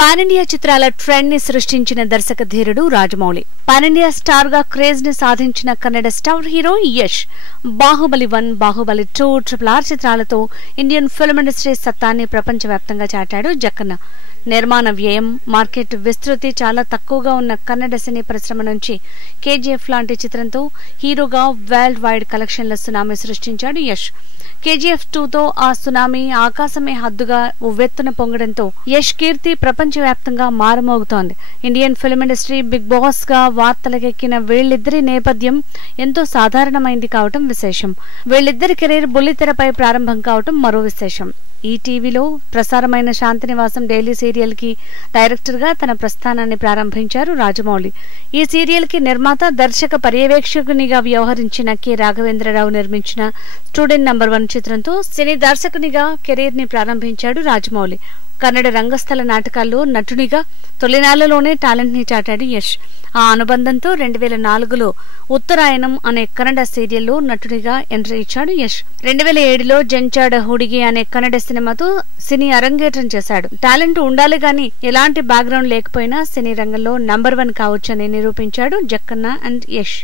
Pan India చిత్రాల trend ని సృష్టించిన దర్శక ధీరుడు రాజమౌళి. పాన్ ఇండియా స్టార్ గా క్రేజ్ ని సాధించిన Kannada star hero Yash Baahubali 1, Baahubali 2, RRR చిత్రాలతో ఇండియన్ ఫిల్మ్ ఇండస్ట్రీ సత్తాన్ని ప్రపంచవ్యాప్తంగా చాటాడు జక్కన్న. నిర్మాణ వ్యయం, మార్కెట్ విస్తృతి చాలా తక్కువగా ఉన్న కన్నడ సినీ పరిశ్రమ నుంచి KGF లాంటి చిత్రంతో హీరోగా వరల్డ్ వైడ్ కలెక్షన్ల సునామీ సృష్టించాడు యష్. KGF 2తో ఆ సునామీ ఆకాశమే హద్దుగా ఉవ్వెత్తున పొంగడంతో యష్ కీర్తి ప్రపంచవ్యాప్తంగా మారుమోగుతోంది. Indian film industry big boss గా వార్తలకెక్కిన వీళ్ళిద్దరి నేపథ్యం ఎంతో సాధారణమైంది కావటం విశేషం. వీళ్ళిద్దరి కెరీర్ బుల్లితెరపై ప్రారంభం కావటం మరో విశేషం. ఈటీవీలో ప్రసారమైన శాంతినివాసం డైలీ సీరియల్ కి డైరెక్టర్ గా తన ప్రస్థానాన్ని ప్రారంభించారు రాజమౌళి. ఈ సీరియల్ కి నిర్మాత, దర్శక పర్యవేక్షకునిగా వ్యవహరించిన కె రాఘవేంద్రరావు నిర్మించిన స్టూడెంట్ నంబర్ 1 చిత్రంతో సినీ దర్శకునిగా కెరీర్ ని ప్రారంభించాడు రాజమౌళి. కన్నడ రంగస్థల నాటకాల్లో నటునిగా తొలినాళ్లలోనే టాలెంట్ ని చాటాడు యష్. ఆ అనుబంధంతో 2004లో ఉత్తరాయణం అనే కన్నడ సీరియల్లో నటునిగా ఎంట్రీ ఇచ్చాడు యష్. 2007లో జంచాడ హుడిగి అనే కన్నడ సినిమాతో సినీ అరంగేట్రం చేశాడు. టాలెంట్ ఉండాలి గాని ఎలాంటి బ్యాక్గ్రౌండ్ లేకపోయినా సినీ రంగంలో నంబర్ 1 కావచ్చని నిరూపించాడు జక్కన్న అండ్ యష్.